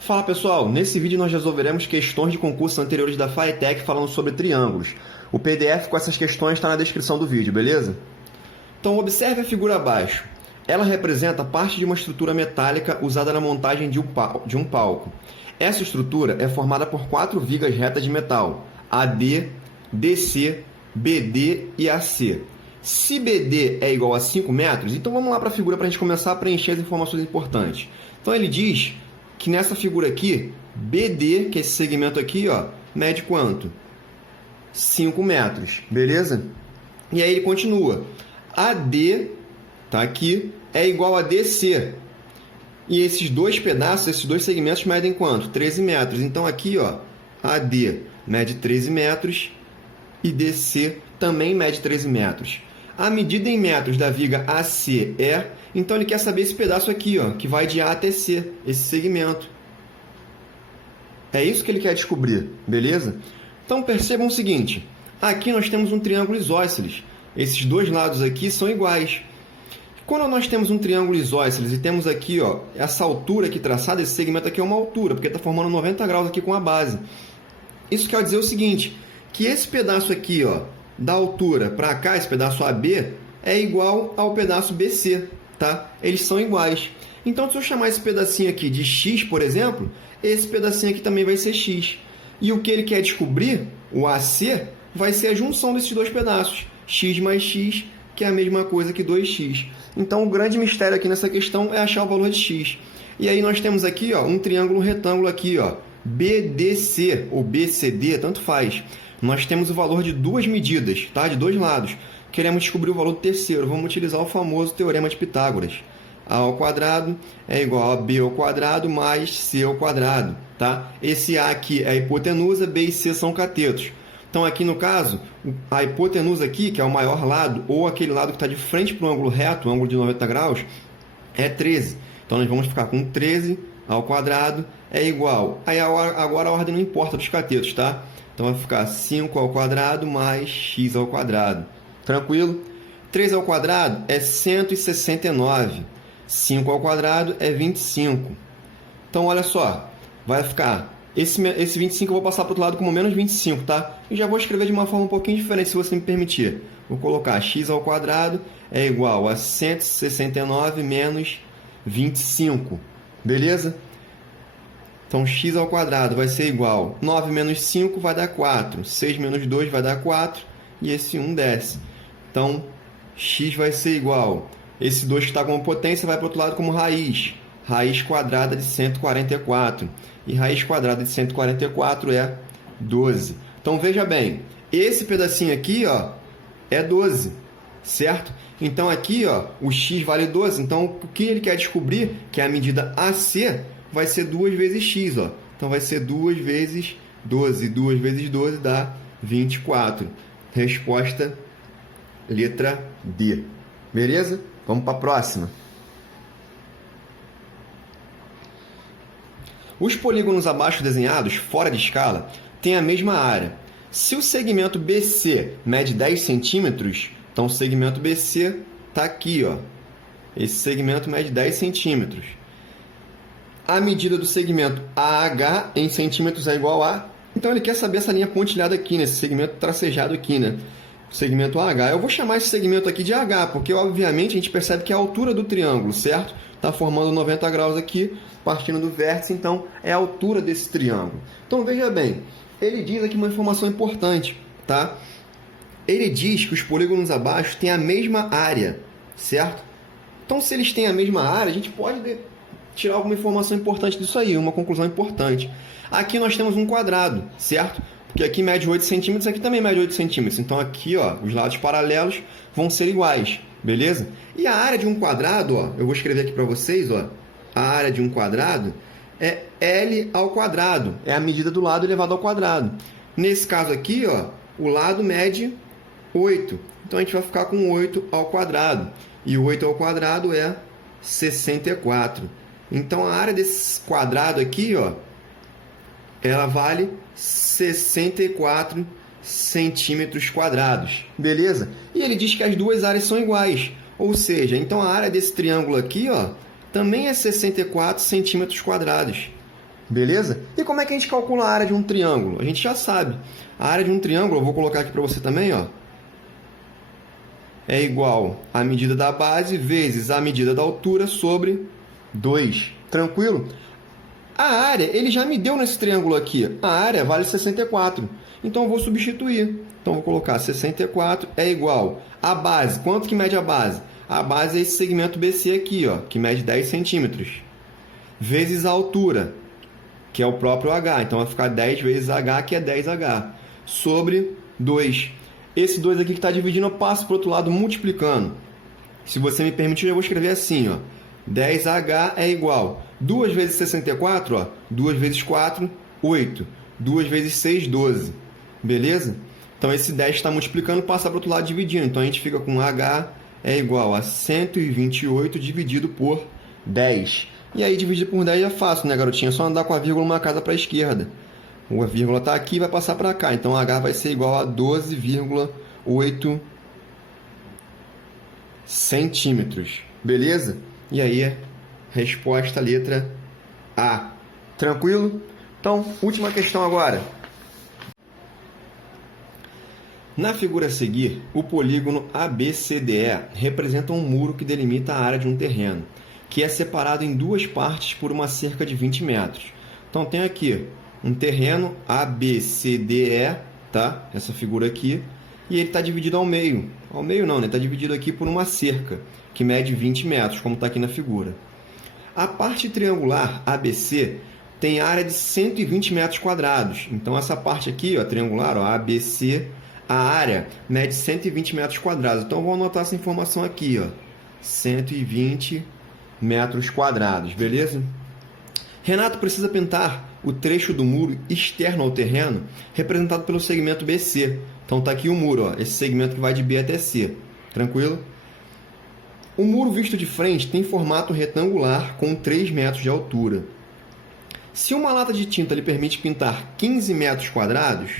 Fala pessoal, nesse vídeo nós resolveremos questões de concursos anteriores da FATEC falando sobre triângulos. O PDF com essas questões está na descrição do vídeo, beleza? Então observe a figura abaixo. Ela representa parte de uma estrutura metálica usada na montagem de um palco. Essa estrutura é formada por 4 vigas retas de metal, AD, DC, BD e AC. Se BD é igual a 5 metros, então vamos lá para a figura para a gente começar a preencher as informações importantes. Então ele diz que nessa figura aqui, BD, que é esse segmento aqui, ó, mede quanto? 5 metros, beleza? E aí ele continua. AD, tá aqui, é igual a DC. E esses dois pedaços, esses dois segmentos medem quanto? 13 metros. Então aqui, ó, AD mede 13 metros e DC também mede 13 metros. A medida em metros da viga AC é... Então ele quer saber esse pedaço aqui, ó, que vai de A até C, esse segmento. É isso que ele quer descobrir, beleza? Então percebam o seguinte, aqui nós temos um triângulo isósceles. Esses dois lados aqui são iguais. Quando nós temos um triângulo isósceles e temos aqui, ó, essa altura aqui traçada, esse segmento aqui é uma altura, porque está formando 90 graus aqui com a base. Isso quer dizer o seguinte, que esse pedaço aqui, ó, da altura para cá, esse pedaço AB, é igual ao pedaço BC, tá? Eles são iguais. Então, se eu chamar esse pedacinho aqui de X, por exemplo, esse pedacinho aqui também vai ser X. E o que ele quer descobrir, o AC, vai ser a junção desses dois pedaços, X mais X, que é a mesma coisa que 2X. Então, o grande mistério aqui nessa questão é achar o valor de X. E aí nós temos aqui, ó, um triângulo retângulo aqui, ó, BDC ou BCD, tanto faz. Nós temos o valor de duas medidas, tá? De dois lados. Queremos descobrir o valor do terceiro. Vamos utilizar o famoso teorema de Pitágoras. A ao quadrado é igual a B ao quadrado mais C ao quadrado, tá? Esse A aqui é a hipotenusa, B e C são catetos. Então, aqui no caso, a hipotenusa aqui, que é o maior lado, ou aquele lado que está de frente para o ângulo reto, o ângulo de 90 graus, é 13. Então, nós vamos ficar com 13 ao quadrado é igual... Aí, agora a ordem não importa dos catetos, tá? Então, vai ficar 5 ao quadrado mais x ao quadrado. Tranquilo? 3 ao quadrado é 169. 5 ao quadrado é 25. Então, olha só. Vai ficar... Esse 25 eu vou passar para o outro lado como menos 25, tá? E já vou escrever de uma forma um pouquinho diferente, se você me permitir. Vou colocar x ao quadrado é igual a 169 menos 25. Beleza? Então, x ao quadrado vai ser igual... 9 menos 5 vai dar 4. 6 menos 2 vai dar 4. E esse 1 desce. Então, x vai ser igual... Esse 2 que está como potência vai para o outro lado como raiz. Raiz quadrada de 144. E raiz quadrada de 144 é 12. Então, veja bem. Esse pedacinho aqui, ó, é 12. Certo? Então, aqui, ó, o x vale 12. Então, o que ele quer descobrir, que é a medida AC, vai ser 2 vezes x, ó. Então, vai ser 2 vezes 12. 2 vezes 12 dá 24. Resposta, letra D. Beleza? Vamos para a próxima. Os polígonos abaixo desenhados, fora de escala, têm a mesma área. Se o segmento BC mede 10 centímetros, então o segmento BC está aqui, ó. Esse segmento mede 10 centímetros. A medida do segmento AH em centímetros é igual a... Então, ele quer saber essa linha pontilhada aqui, nesse segmento tracejado aqui, né? Segmento AH. Eu vou chamar esse segmento aqui de H, porque, obviamente, a gente percebe que é a altura do triângulo, certo? Está formando 90 graus aqui, partindo do vértice, então, é a altura desse triângulo. Então, veja bem, ele diz aqui uma informação importante, tá? Ele diz que os polígonos abaixo têm a mesma área, certo? Então, se eles têm a mesma área, a gente pode tirar alguma informação importante disso aí, uma conclusão importante. Aqui nós temos um quadrado, certo? Porque aqui mede 8 centímetros, aqui também mede 8 centímetros. Então, aqui, ó, os lados paralelos vão ser iguais, beleza? E a área de um quadrado, ó, eu vou escrever aqui para vocês, ó, a área de um quadrado é L ao quadrado, é a medida do lado elevado ao quadrado. Nesse caso aqui, ó, o lado mede 8. Então, a gente vai ficar com 8 ao quadrado. E 8 ao quadrado é 64. Então, a área desse quadrado aqui, ó, ela vale 64 centímetros quadrados. Beleza? E ele diz que as duas áreas são iguais. Ou seja, então a área desse triângulo aqui, ó, também é 64 centímetros quadrados. Beleza? E como é que a gente calcula a área de um triângulo? A gente já sabe. A área de um triângulo, eu vou colocar aqui para você também, ó, é igual à medida da base vezes a medida da altura sobre 2. Tranquilo? A área, ele já me deu nesse triângulo aqui. A área vale 64. Então, eu vou substituir. Então, eu vou colocar 64 é igual a base. Quanto que mede a base? A base é esse segmento BC aqui, ó, que mede 10 centímetros. Vezes a altura, que é o próprio H. Então, vai ficar 10 vezes H, que é 10H. Sobre 2. Esse 2 aqui que está dividindo, eu passo para o outro lado multiplicando. Se você me permitir, eu vou escrever assim, ó. 10H é igual. 2 vezes 64, ó. 2 vezes 4, 8. 2 vezes 6, 12. Beleza? Então, esse 10 está multiplicando, passa para o outro lado dividindo. Então, a gente fica com H é igual a 128 dividido por 10. E aí, dividir por 10 é fácil, né, garotinha? É só andar com a vírgula uma casa para a esquerda. A vírgula está aqui e vai passar para cá. Então, H vai ser igual a 12,8 centímetros. Beleza? E aí, resposta, letra A. Tranquilo? Então, última questão agora. Na figura a seguir, o polígono ABCDE representa um muro que delimita a área de um terreno, que é separado em duas partes por uma cerca de 20 metros. Então, tem aqui um terreno ABCDE, tá? Essa figura aqui. E ele está dividido ao meio. Ao meio não, né? Está dividido aqui por uma cerca, que mede 20 metros, como está aqui na figura. A parte triangular ABC tem área de 120 metros quadrados. Então, essa parte aqui, ó, triangular, ó, ABC, a área mede 120 metros quadrados. Então, eu vou anotar essa informação aqui, ó, 120 metros quadrados, beleza? Renato precisa pintar o trecho do muro externo ao terreno, representado pelo segmento BC. Então, está aqui o muro, ó, esse segmento que vai de B até C. Tranquilo? O muro visto de frente tem formato retangular com 3 metros de altura. Se uma lata de tinta lhe permite pintar 15 metros quadrados,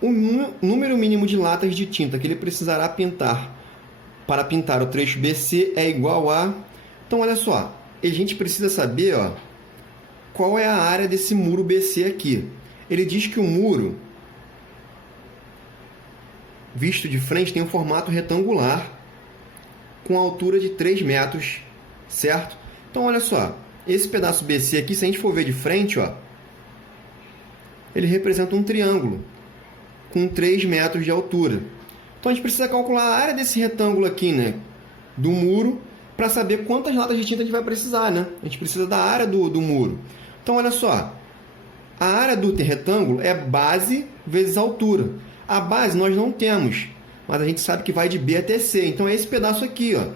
o número mínimo de latas de tinta que ele precisará pintar para pintar o trecho BC é igual a... Então, olha só, a gente precisa saber, ó, qual é a área desse muro BC aqui. Ele diz que o muro visto de frente tem um formato retangular com altura de 3 metros, certo? Então, olha só, esse pedaço BC aqui, se a gente for ver de frente, ó, ele representa um triângulo com 3 metros de altura. Então, a gente precisa calcular a área desse retângulo aqui, né, do muro, para saber quantas latas de tinta a gente vai precisar, né? A gente precisa da área do muro. Então, olha só, a área do retângulo é base vezes altura. A base nós não temos, mas a gente sabe que vai de B até C. Então, é esse pedaço aqui, ó,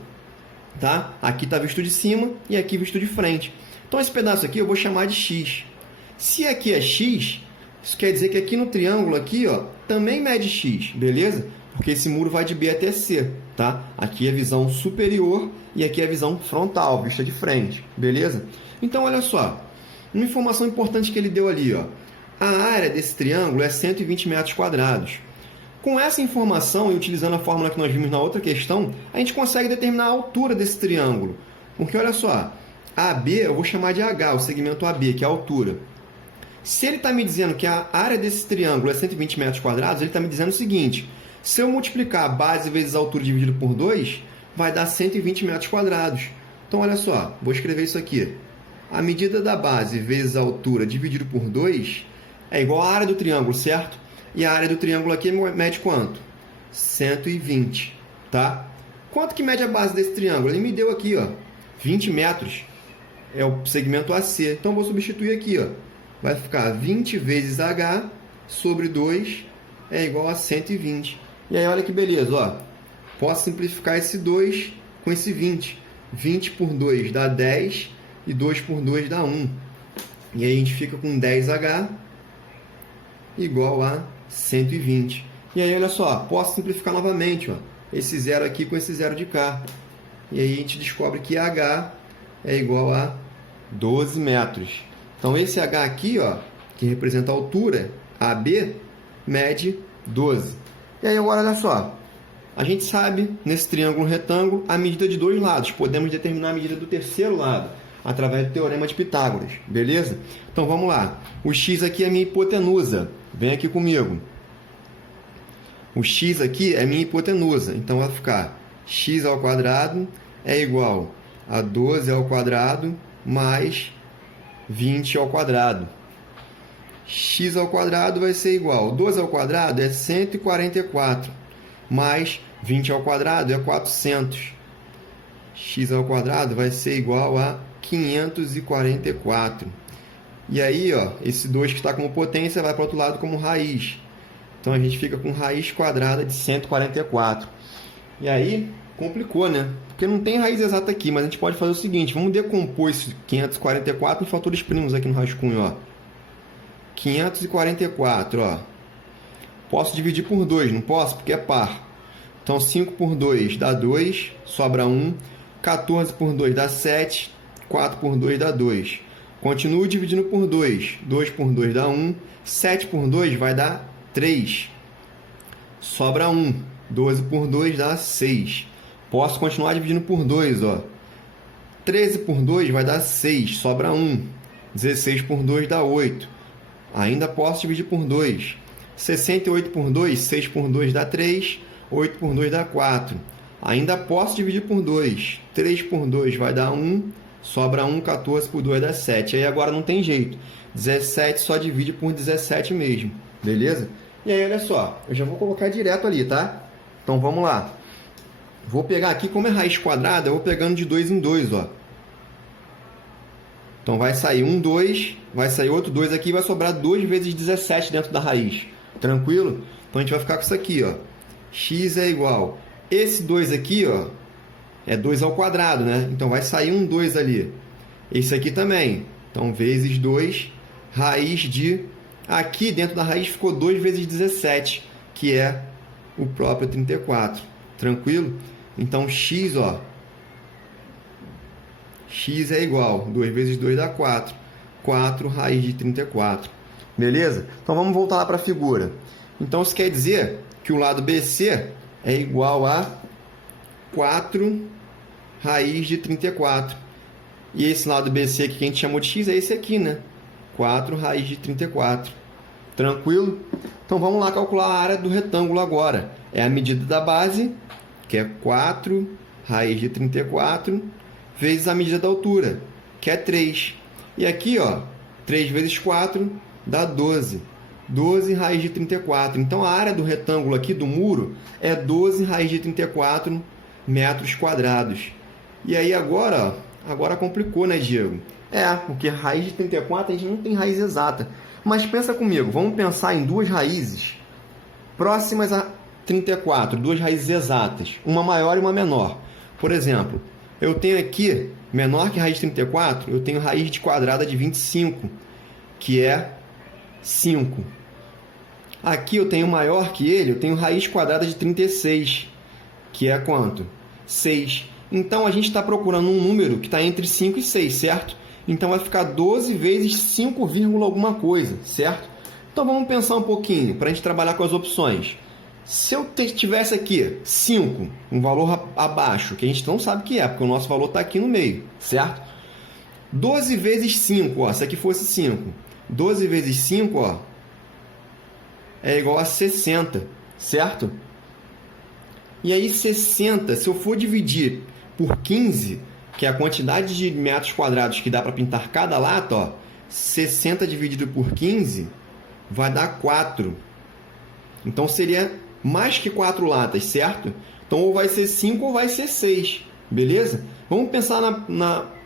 tá? Aqui está visto de cima e aqui visto de frente. Então, esse pedaço aqui eu vou chamar de X. Se aqui é X, isso quer dizer que aqui no triângulo aqui, ó, também mede X, beleza? Porque esse muro vai de B até C, tá? Aqui é a visão superior e aqui é a visão frontal, vista de frente, beleza? Então, olha só, uma informação importante que ele deu ali, ó. A área desse triângulo é 120 metros quadrados. Com essa informação e utilizando a fórmula que nós vimos na outra questão, a gente consegue determinar a altura desse triângulo. Porque, olha só, AB eu vou chamar de H, o segmento AB, que é a altura. Se ele está me dizendo que a área desse triângulo é 120 metros quadrados, ele está me dizendo o seguinte: se eu multiplicar a base vezes a altura dividido por 2, vai dar 120 metros quadrados. Então, olha só, vou escrever isso aqui. A medida da base vezes a altura dividido por 2 é igual à área do triângulo, certo? E a área do triângulo aqui mede quanto? 120, tá? Quanto que mede a base desse triângulo? Ele me deu aqui, ó, 20 metros. É o segmento AC. Então, eu vou substituir aqui, ó. Vai ficar 20 vezes H sobre 2 é igual a 120. E aí, olha que beleza, ó. Posso simplificar esse 2 com esse 20. 20 por 2 dá 10 e 2 por 2 dá 1. E aí, a gente fica com 10H igual a 120. E aí, olha só, posso simplificar novamente, ó. Esse zero aqui com esse zero de cá. E aí, a gente descobre que H é igual a 12 metros. Então, esse H aqui, ó, que representa a altura, AB, mede 12. E aí, agora, olha só. A gente sabe, nesse triângulo retângulo, a medida de dois lados. Podemos determinar a medida do terceiro lado. através do Teorema de Pitágoras, beleza? Então vamos lá. O x aqui é minha hipotenusa. Vem aqui comigo. O x aqui é minha hipotenusa. Então vai ficar x ao quadrado é igual a 12 ao quadrado mais 20 ao quadrado. X ao quadrado vai ser igual. 12 ao quadrado é 144 mais 20 ao quadrado é 400. X ao quadrado vai ser igual a 544. E aí, ó, esse 2 que está como potência vai para o outro lado como raiz. Então, a gente fica com raiz quadrada de 144. E aí, complicou, né? Porque não tem raiz exata aqui, mas a gente pode fazer o seguinte. Vamos decompor esse 544 em fatores primos aqui no rascunho, ó. 544, ó. Posso dividir por 2, não posso? Porque é par. Então, 5 por 2 dá 2, sobra 1. 14 por 2 dá 7. 4 por 2 dá 2. Continuo dividindo por 2. 2 por 2 dá 1. 7 por 2 vai dar 3. Sobra 1. 12 por 2 dá 6. Posso continuar dividindo por 2, ó. 13 por 2 vai dar 6. Sobra 1. 16 por 2 dá 8. Ainda posso dividir por 2. 68 por 2, 6 por 2 dá 3. 8 por 2 dá 4. Ainda posso dividir por 2. 3 por 2 vai dar 1. Sobra 1, 14 por 2 dá 7. Aí agora não tem jeito. 17 só divide por 17 mesmo. Beleza? E aí, olha só. Eu já vou colocar direto ali, tá? Então, vamos lá. Vou pegar aqui, como é raiz quadrada, eu vou pegando de 2 em 2, ó. Então, vai sair 1, 2. Vai sair outro 2 aqui. Vai sobrar 2 vezes 17 dentro da raiz. Tranquilo? Então, a gente vai ficar com isso aqui, ó. X é igual. Esse 2 aqui, ó, é 2 ao quadrado, né? Então, vai sair um 2 ali. Esse aqui também. Então, vezes 2, raiz de... Aqui, dentro da raiz, ficou 2 vezes 17, que é o próprio 34. Tranquilo? Então, x, ó. X é igual. 2 vezes 2 dá 4. 4 raiz de 34. Beleza? Então, vamos voltar lá para a figura. Então, isso quer dizer que o lado BC é igual a 4 raiz de 34. E esse lado BC aqui que a gente chamou de x é esse aqui, né? 4 raiz de 34. Tranquilo? Então, vamos lá calcular a área do retângulo agora. É a medida da base, que é 4 raiz de 34, vezes a medida da altura, que é 3. E aqui, ó, 3 vezes 4 dá 12. 12 raiz de 34. Então, a área do retângulo aqui do muro é 12 raiz de 34 metros quadrados. E aí, agora, ó, agora complicou, né, Diego? É, porque raiz de 34 a gente não tem raiz exata. Mas pensa comigo, vamos pensar em duas raízes próximas a 34, duas raízes exatas, uma maior e uma menor. Por exemplo, eu tenho aqui, menor que raiz de 34, eu tenho raiz de quadrada de 25, que é 5. Aqui eu tenho maior que ele, eu tenho raiz quadrada de 36, que é quanto? 6. Então, a gente está procurando um número que está entre 5 e 6, certo? Então, vai ficar 12 vezes 5, alguma coisa, certo? Então, vamos pensar um pouquinho para a gente trabalhar com as opções. Se eu tivesse aqui 5, um valor abaixo, que a gente não sabe o que é, porque o nosso valor está aqui no meio, certo? 12 vezes 5, ó, se aqui fosse 5. 12 vezes 5, ó, é igual a 60, certo? E aí, 60, se eu for dividir por 15, que é a quantidade de metros quadrados que dá para pintar cada lata, ó, 60 dividido por 15 vai dar 4. Então, seria mais que 4 latas, certo? Então, ou vai ser 5 ou vai ser 6, beleza? Vamos pensar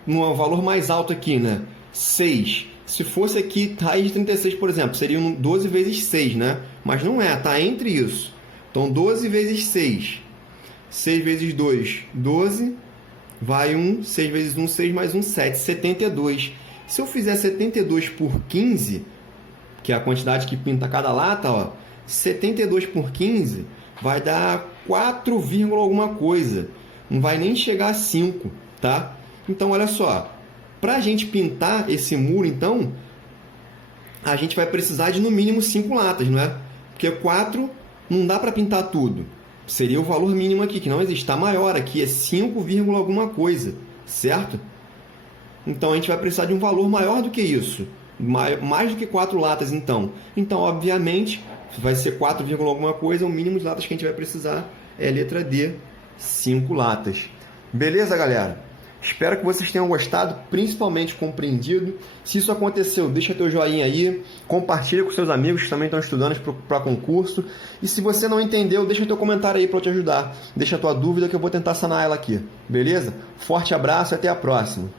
no valor mais alto aqui, né? 6. Se fosse aqui raiz de 36, por exemplo, seria 12 vezes 6, né? Mas não é, está entre isso. Então, 12 vezes 6. 6 vezes 2, 12. Vai 1, 6 vezes 1, 6 mais 1, 7, 72. Se eu fizer 72 por 15, que é a quantidade que pinta cada lata, ó, 72 por 15 vai dar 4, alguma coisa. Não vai nem chegar a 5, tá? Então, olha só. Para a gente pintar esse muro, então, a gente vai precisar de no mínimo 5 latas, não é? Porque 4 não dá para pintar tudo. Seria o valor mínimo aqui, que não existe. Está maior aqui, é 5, alguma coisa, certo? Então a gente vai precisar de um valor maior do que isso. Mais do que 4 latas, então. Então, obviamente, vai ser 4, alguma coisa. O mínimo de latas que a gente vai precisar é a letra D, 5 latas. Beleza, galera? Espero que vocês tenham gostado, principalmente compreendido. Se isso aconteceu, deixa teu joinha aí, compartilha com seus amigos que também estão estudando para concurso. E se você não entendeu, deixa teu comentário aí para eu te ajudar. Deixa a tua dúvida que eu vou tentar sanar ela aqui. Beleza? Forte abraço e até a próxima.